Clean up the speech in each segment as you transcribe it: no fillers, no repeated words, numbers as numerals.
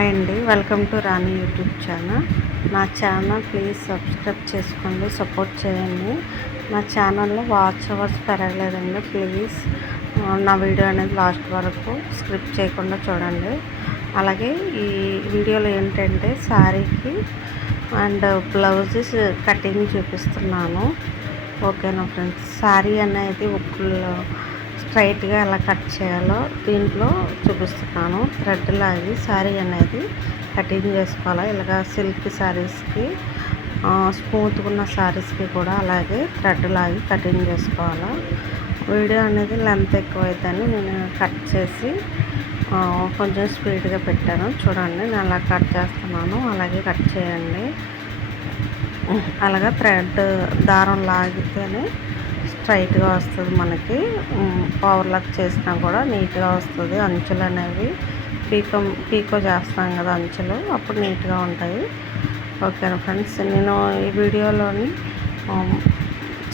Hi అండి, welcome to Rani YouTube channel. నా channel please subscribe చేసుకోండి, సపోర్ట్ చేయండి. నా ఛానల్లో వాచ్ అవర్స్ పెరగలేదండి. ప్లీజ్ నా వీడియో అనేది లాస్ట్ వరకు స్క్రిప్ట్ చేయకుండా చూడండి. అలాగే ఈ వీడియోలో ఏంటంటే శారీకి అండ్ బ్లౌజెస్ కటింగ్ చూపిస్తున్నాను. ఓకేనా ఫ్రెండ్స్, శారీ అనేది ఉక్కుల్లో స్ట్రైట్గా ఎలా కట్ చేయాలో దీంట్లో చూపిస్తున్నాను. థ్రెడ్ లాగి శారీ అనేది కటింగ్ చేసుకోవాలి. ఇలాగ సిల్క్ శారీస్కి, స్మూత్గా ఉన్న శారీస్కి కూడా అలాగే థ్రెడ్ లాగి కటింగ్ చేసుకోవాలి. వీడియో అనేది లెంత్ ఎక్కువైందని నేను కట్ చేసి కొంచెం స్పీడ్గా పెట్టాను. చూడండి, నేను అలా కట్ చేస్తున్నాను, అలాగే కట్ చేయండి. అలాగే థ్రెడ్ దారం లాగితేనే స్ట్రైట్గా వస్తుంది. మనకి ఓవర్లాక్ చేసినా కూడా నీట్గా వస్తుంది. అంచులు అనేవి పీకో చేస్తాం కదా అంచులు, అప్పుడు నీట్గా ఉంటాయి. ఓకేనా ఫ్రెండ్స్, నేను ఈ వీడియోలోని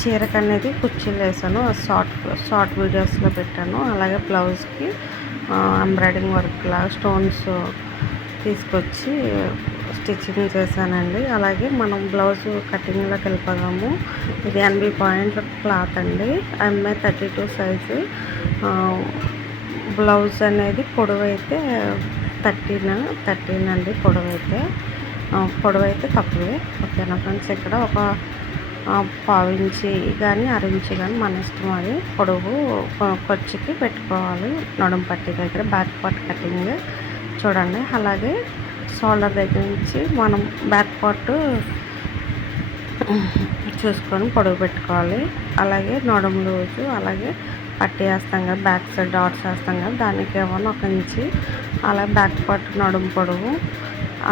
చీరకు అనేది కుర్చీలు వేసాను, షార్ట్ వీడియోస్లో పెట్టాను. అలాగే బ్లౌజ్కి ఎంబ్రాయిడింగ్ వర్క్ లాగా స్టోన్స్ తీసుకొచ్చి స్టిచ్చింగ్ చేశానండి. అలాగే మనం బ్లౌజ్ కటింగ్లోకి వెళ్ళిపోదాము. ఇది 80 పాయింట్ల క్లాత్ అండి, ఎంఏ 32 సైజు. బ్లౌజ్ అనేది పొడవైతే 13 అండి. పొడవైతే తక్కువే. ఓకేనా ఫ్రెండ్స్, ఇక్కడ ఒక పావించి కానీ అరించి కానీ మన ఇష్టం. అది పొడవు ఖర్చుకి పెట్టుకోవాలి. నడుం పట్టి దగ్గర బ్యాక్ పార్ట్ కటింగ్ చూడండి. అలాగే షోల్డర్ దగ్గర నుంచి మనం బ్యాక్ పార్ట్ చూసుకొని పొడవు పెట్టుకోవాలి. అలాగే నడుము లూజు, అలాగే పట్టి వేస్తాం కదా, బ్యాక్ సైడ్ డాట్స్ వేస్తాం కదా, దానికి ఏమన్నా 1 ఇంచి. అలాగే బ్యాక్ పార్ట్ నడుము పొడవు,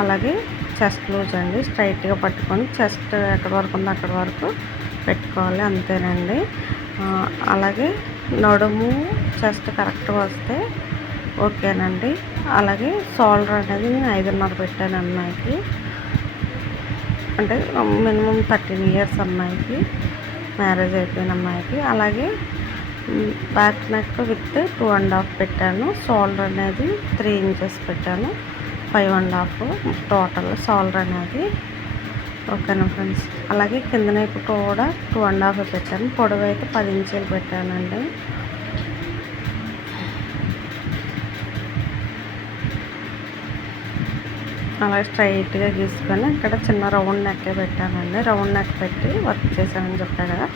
అలాగే చెస్ట్ లూజ్ అండి. స్ట్రైట్గా పట్టుకొని చెస్ట్ ఎక్కడి వరకు ఉందో అక్కడి వరకు పెట్టుకోవాలి, అంతేనండి. అలాగే నడుము చెస్ట్ కరెక్ట్గా వస్తే ఓకేనండి. అలాగే షోల్డర్ అనేది నేను 5.5 పెట్టాను అమ్మాయికి, అంటే మినిమం 13 ఇయర్స్ అమ్మాయికి, మ్యారేజ్ అయిపోయిన అమ్మాయికి. అలాగే బ్యాక్ నెక్ విత్ 2.5 పెట్టాను. షోల్డర్ అనేది 3 ఇంచెస్ పెట్టాను, 5.5 టోటల్ షోల్డర్ అనేది. ఓకేనా ఫ్రెండ్స్, అలాగే కింద నెక్ కూడా 2.5 పెట్టాను. పొడవు అయితే 10 ఇంచులు పెట్టానండి. అలా స్ట్రైట్గా గీసుకొని ఇక్కడ చిన్న రౌండ్ నెక్ పెట్టానండి. రౌండ్ నెక్ పెట్టి వర్క్ చేశానని చెప్పాను కదా.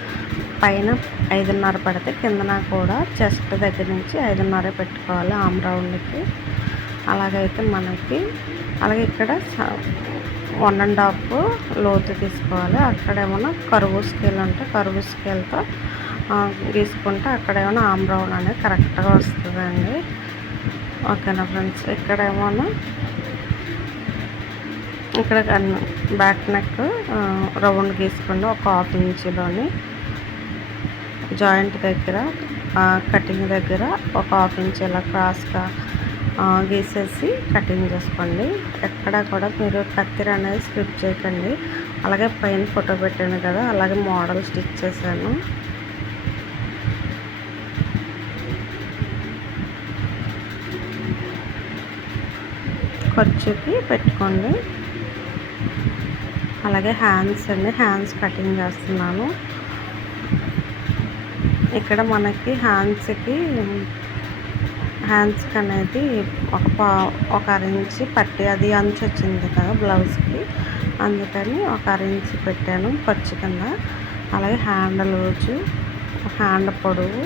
పైన 5.5 పెడితే కిందన కూడా చెస్ట్ దగ్గర నుంచి 5.5 పెట్టుకోవాలి ఆమ్ రౌండ్కి. అలాగైతే మనకి, అలాగే ఇక్కడ 1.5 లోతు తీసుకోవాలి. అక్కడ ఏమన్నా కరువు స్కేల్ ఉంటే కరువు స్కేల్తో గీసుకుంటే అక్కడ ఏమైనా ఆమ్ రౌండ్ అనేది కరెక్ట్గా వస్తుందండి. ఓకేనా ఫ్రెండ్స్, ఇక్కడ ఏమన్నా ఇక్కడ బ్యాక్ నెక్ రౌండ్ గీసుకోండి. ఒక 1/2 ఇంచులోని జాయింట్ దగ్గర, కటింగ్ దగ్గర ఒక 1/2 ఇంచ్ ఇలా క్రాస్గా గీసేసి కటింగ్ చేసుకోండి. ఎక్కడ కూడా మీరు కత్తిర అనేది స్కిప్ చేయకండి. అలాగే పైన ఫోటో పెట్టాను కదా, అలాగే మోడల్ స్టిచ్ చేశాను. ఖర్చుకి పెట్టుకోండి. అలాగే హ్యాండ్స్ అండి, హ్యాండ్స్ కటింగ్ చేస్తున్నాను. ఇక్కడ మనకి హ్యాండ్స్కి అనేది ఒక 1/2 ఇంచి పట్టి, అది అంచు వచ్చింది కదా బ్లౌజ్కి, అందుకని ఒక 1/2 ఇంచి పెట్టాను ఖర్చు కింద. అలాగే హ్యాండ్ లూజు, హ్యాండ్ పొడవు,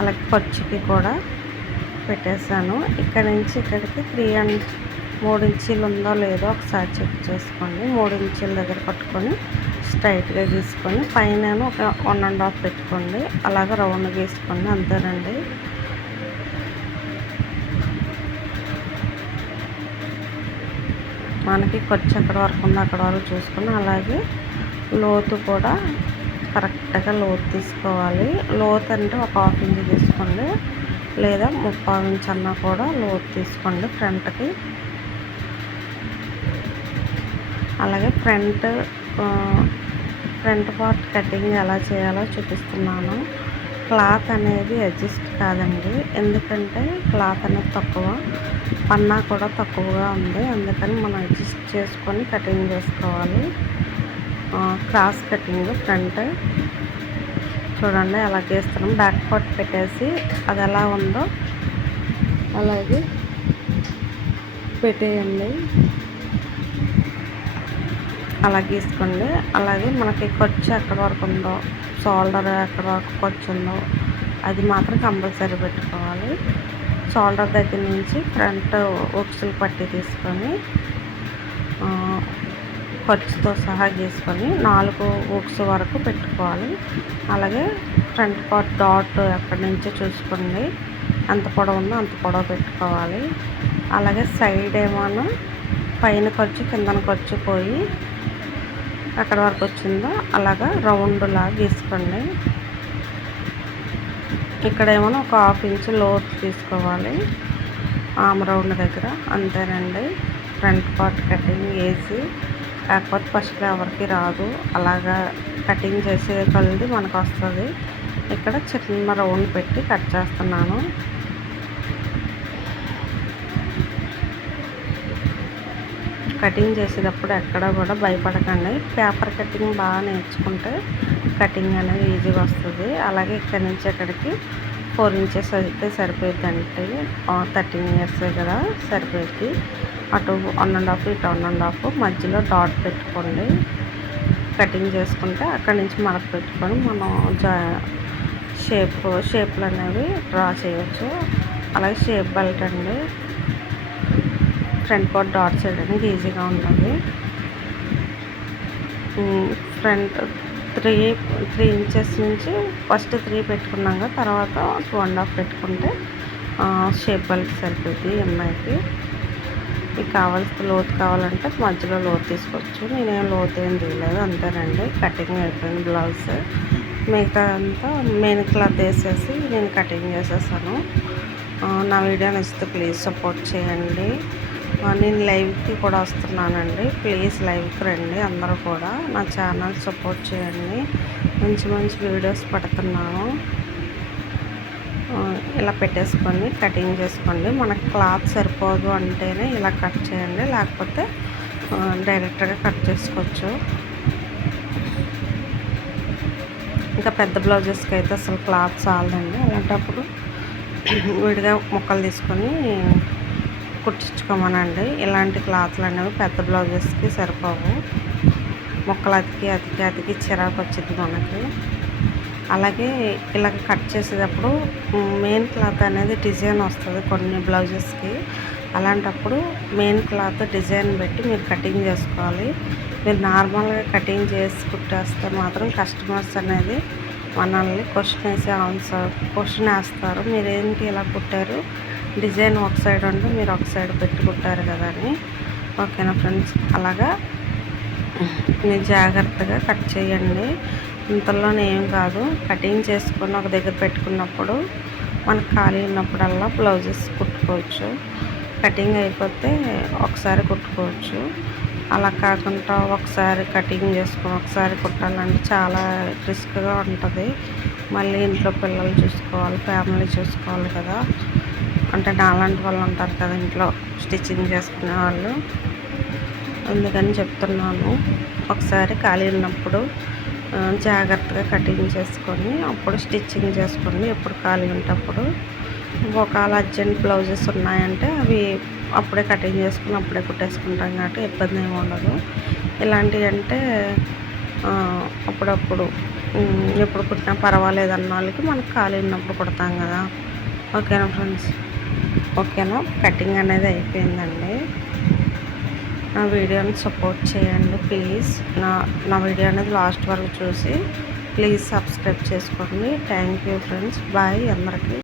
అలాగే ఖర్చుకి కూడా పెట్టేశాను. ఇక్కడ నుంచి ఇక్కడికి 3 ఇంచీలు ఉందో లేదో ఒకసారి చెక్ చేసుకోండి. 3 ఇంచీల దగ్గర పట్టుకొని స్ట్రైట్గా గీసుకొని పైన ఒక 1.5 పెట్టుకోండి. అలాగే రౌండ్ గీసుకోండి, అంతేనండి. మనకి ఖర్చు ఎక్కడ వరకు ఉందో అక్కడ వరకు చూసుకొని, అలాగే లోతు కూడా కరెక్ట్గా లోతు తీసుకోవాలి. లోతు అంటే ఒక 1/2 ఇంచ్ తీసుకోండి, లేదా 3/4 ఇంచ్ అన్నా కూడా లోతు తీసుకోండి ఫ్రంట్కి. అలాగే ఫ్రంట్ పార్ట్ కటింగ్ ఎలా చేయాలో చూపిస్తున్నాను. క్లాత్ అనేది అడ్జస్ట్ కాదండి, ఎందుకంటే క్లాత్ అనేది తక్కువ, పన్నా కూడా తక్కువగా ఉంది. అందుకని మనం అడ్జస్ట్ చేసుకొని కటింగ్ చేసుకోవాలి. క్రాస్ కటింగ్ ఫ్రంట్ చూడండి ఎలా గీస్తున్నాం. బ్యాక్ పార్ట్ పెట్టేసి అది ఎలా ఉందో అలాగే పెట్టేయండి. అలా గీసుకోండి. అలాగే మనకి ఖర్చు ఎక్కడ వరకు ఉందో, షోల్డర్ ఎక్కడ వరకు ఖర్చు ఉందో అది మాత్రం కంపల్సరీ పెట్టుకోవాలి. షోల్డర్ దగ్గర నుంచి ఫ్రంట్ ఉక్సులు పట్టి తీసుకొని ఖర్చుతో సహా గీసుకొని 4 ఉక్స్ వరకు పెట్టుకోవాలి. అలాగే ఫ్రంట్ పార్ట్ డాట్ ఎక్కడి నుంచో చూసుకోండి, ఎంత పొడవు ఉందో అంత పొడవు పెట్టుకోవాలి. అలాగే సైడ్ ఏమో పైన ఖర్చు కిందన ఖర్చు పోయి ఎక్కడ వరకు వచ్చిందో అలాగా రౌండ్ లాగా గీసుకోండి. ఇక్కడ ఏమో ఒక 1/2 ఇంచు లోతు తీసుకోవాలి ఆమ్ రౌండ్ దగ్గర. అంతేనండి ఫ్రంట్ పార్ట్ కటింగ్ వేసి. కాకపోతే ఫస్ట్లో ఎవరికి రాదు, అలాగా కటింగ్ చేసే కొలది మనకు వస్తుంది. ఇక్కడ చిన్న రౌండ్ పెట్టి కట్ చేస్తున్నాను. కటింగ్ చేసేటప్పుడు ఎక్కడ కూడా భయపడకండి. పేపర్ కటింగ్ బాగా నేర్చుకుంటే కటింగ్ అనేది ఈజీగా వస్తుంది. అలాగే ఇక్కడి నుంచి ఎక్కడికి 4 ఇంచెస్ అయితే సరిపోయిద్దండి. 13 ఇయర్స్ కదా సరిపోయింది. అటు 1.5 ఇటు 1.5 మధ్యలో డాట్ పెట్టుకోండి. కటింగ్ చేసుకుంటే అక్కడి నుంచి మడత పెట్టుకొని మనం షేప్లు అనేవి డ్రా చేయొచ్చు. అలాగే షేప్ బెల్ట్ అండి, ఫ్రంట్ పార్ట్ డాట్ చేయడానికి ఈజీగా ఉంటుంది. ఫ్రంట్ 3 ఇంచెస్ నుంచి ఫస్ట్ 3 పెట్టుకున్నాం కదా, తర్వాత 2.5 పెట్టుకుంటే షేప్ బెల్ట్ సరిపోద్ది అమ్మాయికి. మీకు కావాల్సిన లోతు కావాలంటే మధ్యలో లోతు తీసుకోవచ్చు. నేనేం లోతు ఏం తీయలేదు, అంతేనండి. కటింగ్ అయిపోయింది బ్లౌజ్. మిగతా అంతా మెయిన్ క్లాత్ వేసేసి నేను కటింగ్ చేసేసాను. నా వీడియో నచ్చితే ప్లీజ్ సపోర్ట్ చేయండి. నేను లైవ్కి కూడా వస్తున్నానండి, ప్లీజ్ లైవ్కి రండి. అందరూ కూడా నా ఛానల్ సపోర్ట్ చేయండి. మంచి మంచి వీడియోస్ పెడుతున్నాను. ఇలా పెట్టేసుకొని కటింగ్ చేసుకోండి. మనకు క్లాత్ సరిపోదు అంటేనే ఇలా కట్ చేయండి, లేకపోతే డైరెక్ట్గా కట్ చేసుకోవచ్చు. ఇంకా పెద్ద బ్లౌజెస్కి అయితే అసలు క్లాత్ చాలదండి. అలాంటప్పుడు విడిగా ముక్కలు తీసుకొని కుట్టించుకోమనండి. ఇలాంటి క్లాత్లు అనేవి పెద్ద బ్లౌజెస్కి సరిపోవు. ముక్కలు అతికి చిరాకు వచ్చింది మనకి. అలాగే ఇలా కట్ చేసేటప్పుడు మెయిన్ క్లాత్ అనేది డిజైన్ వస్తుంది కొన్ని బ్లౌజెస్కి. అలాంటప్పుడు మెయిన్ క్లాత్ డిజైన్ పెట్టి మీరు కటింగ్ చేసుకోవాలి. మీరు నార్మల్గా కటింగ్ చేసి కుట్టేస్తే మాత్రం కస్టమర్స్ అనేది మనల్ని క్వశ్చన్ వేస్తారు, మీరేంటి ఇలా కుట్టారు, డిజైన్ ఒక సైడ్ ఉంటే మీరు ఒక సైడ్ పెట్టి కుట్టారు కదా అని. ఓకేనా ఫ్రెండ్స్, అలాగా మీరు జాగ్రత్తగా కట్ చేయండి. ఇంతలోనే ఏం కాదు, కటింగ్ చేసుకొని ఒక దగ్గర పెట్టుకున్నప్పుడు మనకు ఖాళీ ఉన్నప్పుడల్లా బ్లౌజెస్ కుట్టుకోవచ్చు. కటింగ్ అయిపోతే ఒకసారి కుట్టుకోవచ్చు. అలా కాకుండా ఒకసారి కటింగ్ చేసుకొని ఒకసారి కుట్టాలంటే చాలా రిస్క్గా ఉంటుంది. మళ్ళీ ఇంట్లో పిల్లలు చూసుకోవాలి, ఫ్యామిలీ చూసుకోవాలి కదా. అంటే నాలాంటి వాళ్ళు ఉంటారు కదా ఇంట్లో స్టిచ్చింగ్ చేసుకునే వాళ్ళు, అందుకని చెప్తున్నాను. ఒకసారి ఖాళీ ఉన్నప్పుడు జాగ్రత్తగా కటింగ్ చేసుకొని అప్పుడు స్టిచ్చింగ్ చేసుకోండి. ఎప్పుడు ఖాళీ ఉంటప్పుడు ఒకవేళ అర్జెంట్ బ్లౌజెస్ ఉన్నాయంటే అవి అప్పుడే కటింగ్ చేసుకుని అప్పుడే కుట్టేసుకుంటాం కాబట్టి ఇబ్బంది ఏమి ఉండదు. ఇలాంటివి అంటే అప్పుడప్పుడు ఎప్పుడు కుట్టినా పర్వాలేదు అన్న వాళ్ళకి మనకు ఖాళీ ఉన్నప్పుడు కుడతాం కదా. ఓకేనా ఫ్రెండ్స్, ఓకేనా. కటింగ్ అనేది అయిపోయిందండి. నా వీడియోని సపోర్ట్ చేయండి ప్లీజ్. నా వీడియో అనేది లాస్ట్ వరకు చూసి ప్లీజ్ సబ్స్క్రైబ్ చేసుకోండి. థ్యాంక్ యూ ఫ్రెండ్స్, బాయ్ అందరికీ.